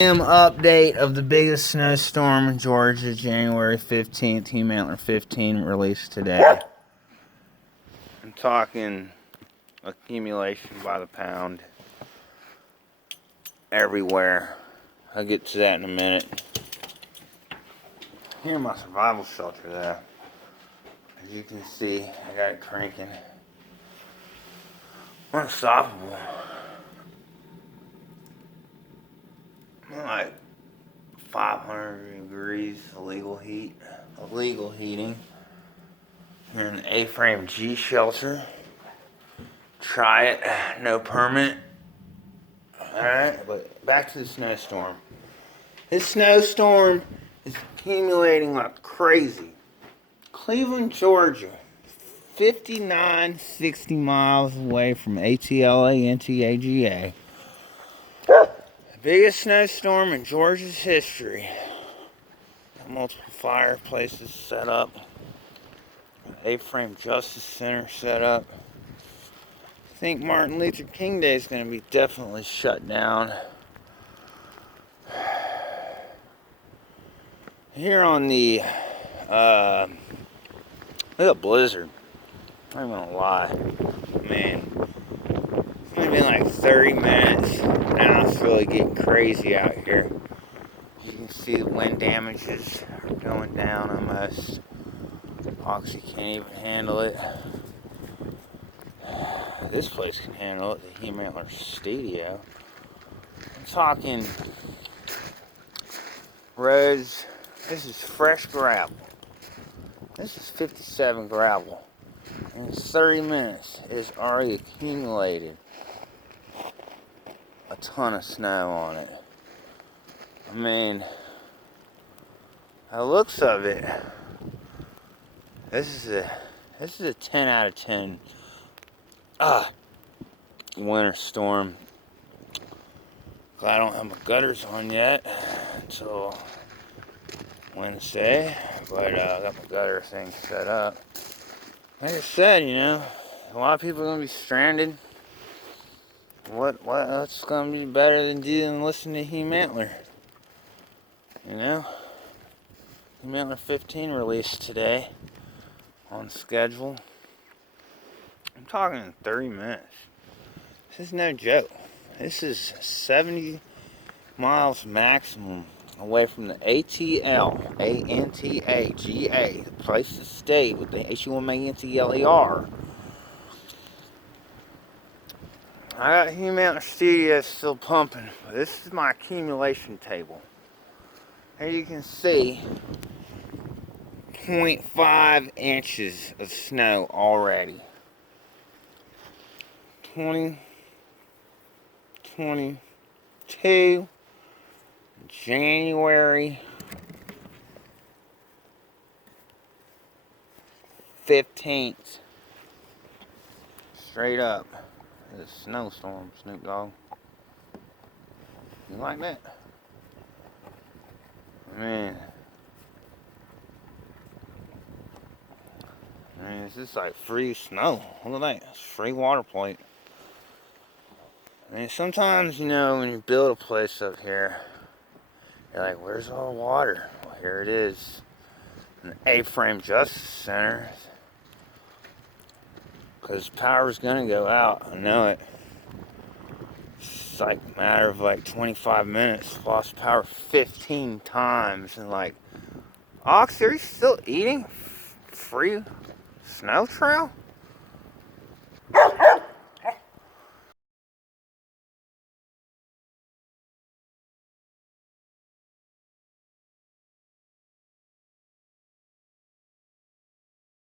Update of the biggest snowstorm in Georgia, January 15th, Humantler 15 released today. I'm talking accumulation by the pound everywhere. I'll get to that in a minute. Here in my survival shelter though, as you can see, I got it cranking. Unstoppable. Like 500 degrees illegal heating. Here in the A-frame G shelter. Try it, no permit. Alright, but back to the snowstorm. This snowstorm is accumulating like crazy. Cleveland, Georgia, 60 miles away from ATLANTAGA. The biggest snowstorm in Georgia's history. Multiple fireplaces set up. A-frame Justice Center set up. I think Martin Luther King Day is going to be definitely shut down. Here on the, look at a blizzard. I'm not gonna lie. Man, it's only been like 30 minutes. Now it's really getting crazy out here. You can see the wind damages are going down almost. Oxy can't even handle it. This place can handle it, the Humantler studio. I'm talking roads. This is fresh gravel. This is 57 gravel. In 30 minutes, it's already accumulated a ton of snow on it. I mean, the looks of it, this is a 10 out of 10 winter storm. I don't have my gutters on yet until Wednesday, but I got my gutter thing set up. Like I said, you know, a lot of people are gonna be stranded. What's gonna be better than listening to Humantler? You know, Humantler 15 released today on schedule. I'm talking in 30 minutes. This is no joke. This is 70 miles maximum away from the ATLANTAGA, the place to stay with the HUMANTLER. I got Humantler Studios still pumping, but this is my accumulation table. Here you can see 0.5 inches of snow already. 2022 January 15th. Straight up. It's a snowstorm, Snoop Dogg. You like that? Man. It's just like free snow. Look at that. It's free water plate. I mean, sometimes, you know, when you build a place up here, you're like, where's all the water? Well, here it is. In the A-frame Justice Center. Because power's gonna go out. I know it. It's like a matter of like 25 minutes. Lost power 15 times. And like, Ox, are you still eating free snow trail?